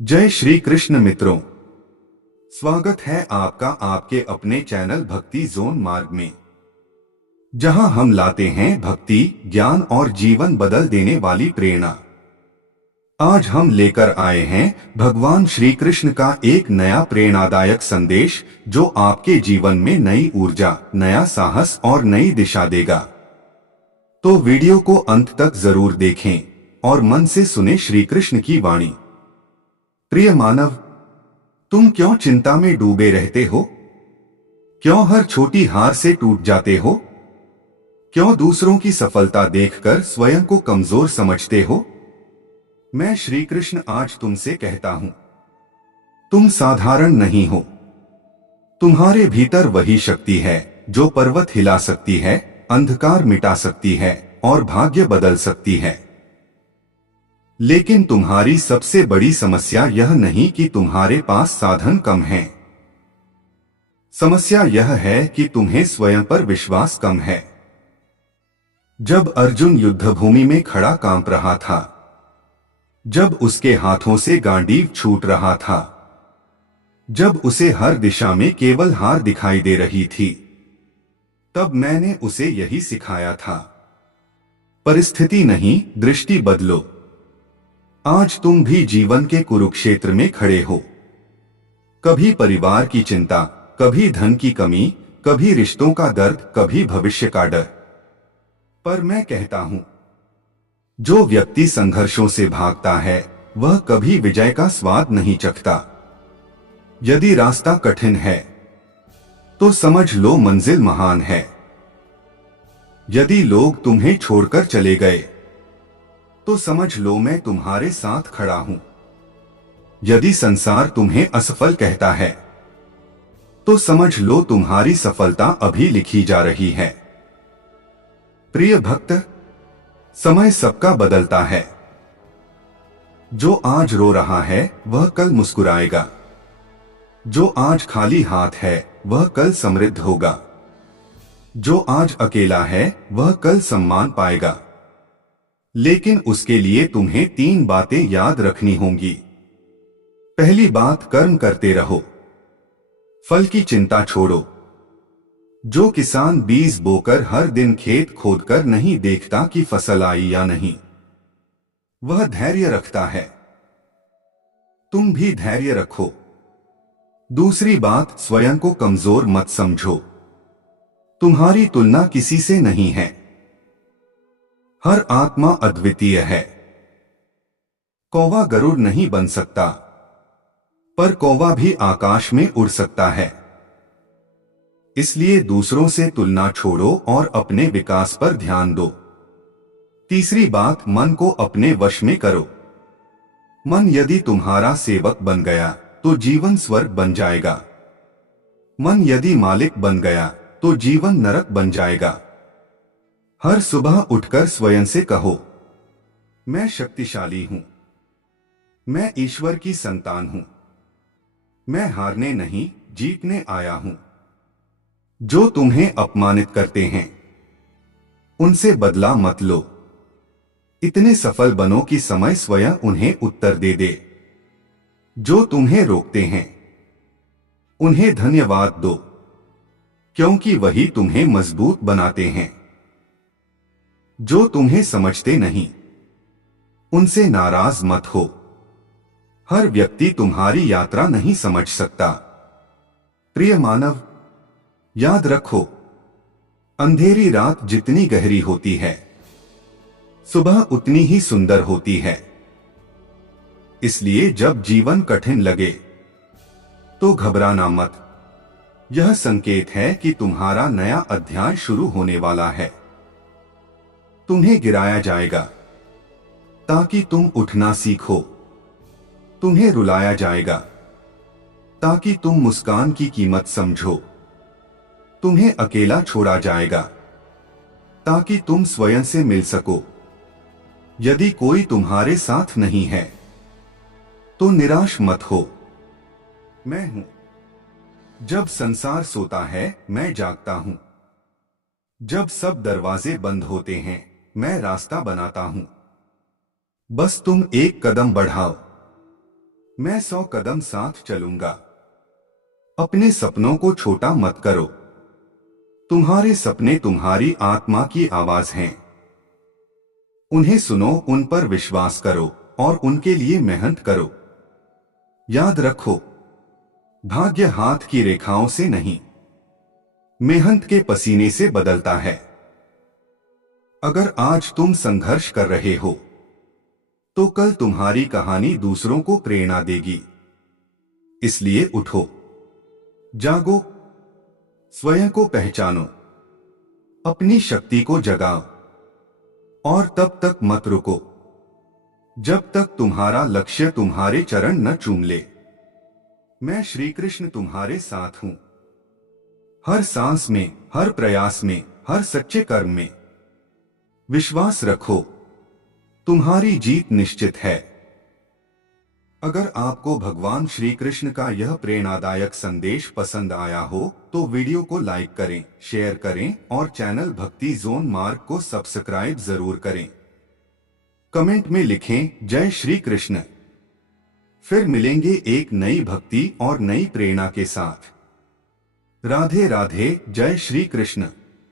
जय श्री कृष्ण मित्रों, स्वागत है आपका आपके अपने चैनल भक्ति जोन मार्ग में, जहां हम लाते हैं भक्ति, ज्ञान और जीवन बदल देने वाली प्रेरणा। आज हम लेकर आए हैं भगवान श्री कृष्ण का एक नया प्रेरणादायक संदेश, जो आपके जीवन में नई ऊर्जा, नया साहस और नई दिशा देगा। तो वीडियो को अंत तक जरूर देखें और मन से सुने श्री कृष्ण की वाणी। प्रिय मानव, तुम क्यों चिंता में डूबे रहते हो? क्यों हर छोटी हार से टूट जाते हो? क्यों दूसरों की सफलता देखकर स्वयं को कमजोर समझते हो? मैं श्री कृष्ण आज तुमसे कहता हूं, तुम साधारण नहीं हो। तुम्हारे भीतर वही शक्ति है जो पर्वत हिला सकती है, अंधकार मिटा सकती है और भाग्य बदल सकती है। लेकिन तुम्हारी सबसे बड़ी समस्या यह नहीं कि तुम्हारे पास साधन कम हैं। समस्या यह है कि तुम्हें स्वयं पर विश्वास कम है। जब अर्जुन युद्धभूमि में खड़ा कांप रहा था, जब उसके हाथों से गांडीव छूट रहा था, जब उसे हर दिशा में केवल हार दिखाई दे रही थी, तब मैंने उसे यही सिखाया था, परिस्थिति नहीं, दृष्टि बदलो। आज तुम भी जीवन के कुरुक्षेत्र में खड़े हो। कभी परिवार की चिंता, कभी धन की कमी, कभी रिश्तों का दर्द, कभी भविष्य का डर। पर मैं कहता हूं, जो व्यक्ति संघर्षों से भागता है वह कभी विजय का स्वाद नहीं चखता। यदि रास्ता कठिन है तो समझ लो मंजिल महान है। यदि लोग तुम्हें छोड़कर चले गए तो समझ लो मैं तुम्हारे साथ खड़ा हूं। यदि संसार तुम्हें असफल कहता है तो समझ लो तुम्हारी सफलता अभी लिखी जा रही है। प्रिय भक्त, समय सबका बदलता है। जो आज रो रहा है वह कल मुस्कुराएगा। जो आज खाली हाथ है वह कल समृद्ध होगा। जो आज अकेला है वह कल सम्मान पाएगा। लेकिन उसके लिए तुम्हें 3 बातें याद रखनी होंगी। पहली बात, कर्म करते रहो, फल की चिंता छोड़ो। जो किसान बीज बोकर हर दिन खेत खोदकर नहीं देखता कि फसल आई या नहीं, वह धैर्य रखता है। तुम भी धैर्य रखो। दूसरी बात, स्वयं को कमजोर मत समझो। तुम्हारी तुलना किसी से नहीं है। हर आत्मा अद्वितीय है। कौवा गरुड़ नहीं बन सकता, पर कौवा भी आकाश में उड़ सकता है। इसलिए दूसरों से तुलना छोड़ो और अपने विकास पर ध्यान दो। तीसरी बात, मन को अपने वश में करो। मन यदि तुम्हारा सेवक बन गया तो जीवन स्वर्ग बन जाएगा। मन यदि मालिक बन गया तो जीवन नरक बन जाएगा। हर सुबह उठकर स्वयं से कहो, मैं शक्तिशाली हूं, मैं ईश्वर की संतान हूं, मैं हारने नहीं जीतने आया हूं। जो तुम्हें अपमानित करते हैं उनसे बदला मत लो। इतने सफल बनो कि समय स्वयं उन्हें उत्तर दे दे। जो तुम्हें रोकते हैं उन्हें धन्यवाद दो, क्योंकि वही तुम्हें मजबूत बनाते हैं। जो तुम्हें समझते नहीं उनसे नाराज मत हो। हर व्यक्ति तुम्हारी यात्रा नहीं समझ सकता। प्रिय मानव, याद रखो, अंधेरी रात जितनी गहरी होती है, सुबह उतनी ही सुंदर होती है। इसलिए जब जीवन कठिन लगे तो घबराना मत। यह संकेत है कि तुम्हारा नया अध्याय शुरू होने वाला है। तुम्हें गिराया जाएगा ताकि तुम उठना सीखो। तुम्हें रुलाया जाएगा ताकि तुम मुस्कान की कीमत समझो। तुम्हें अकेला छोड़ा जाएगा ताकि तुम स्वयं से मिल सको। यदि कोई तुम्हारे साथ नहीं है तो निराश मत हो। मैं हूं। जब संसार सोता है मैं जागता हूं। जब सब दरवाजे बंद होते हैं मैं रास्ता बनाता हूं। बस तुम एक कदम बढ़ाओ। मैं 100 कदम साथ चलूंगा। अपने सपनों को छोटा मत करो। तुम्हारे सपने तुम्हारी आत्मा की आवाज हैं। उन्हें सुनो, उन पर विश्वास करो और उनके लिए मेहनत करो। याद रखो, भाग्य हाथ की रेखाओं से नहीं, मेहनत के पसीने से बदलता है। अगर आज तुम संघर्ष कर रहे हो तो कल तुम्हारी कहानी दूसरों को प्रेरणा देगी। इसलिए उठो, जागो, स्वयं को पहचानो, अपनी शक्ति को जगाओ और तब तक मत रुको जब तक तुम्हारा लक्ष्य तुम्हारे चरण न चूम ले। मैं श्री कृष्ण तुम्हारे साथ हूं, हर सांस में, हर प्रयास में, हर सच्चे कर्म में। विश्वास रखो, तुम्हारी जीत निश्चित है। अगर आपको भगवान श्री कृष्ण का यह प्रेरणादायक संदेश पसंद आया हो तो वीडियो को लाइक करें, शेयर करें और चैनल भक्ति जोन मार्ग को सब्सक्राइब जरूर करें। कमेंट में लिखें जय श्री कृष्ण। फिर मिलेंगे एक नई भक्ति और नई प्रेरणा के साथ। राधे राधे, जय श्री कृष्ण।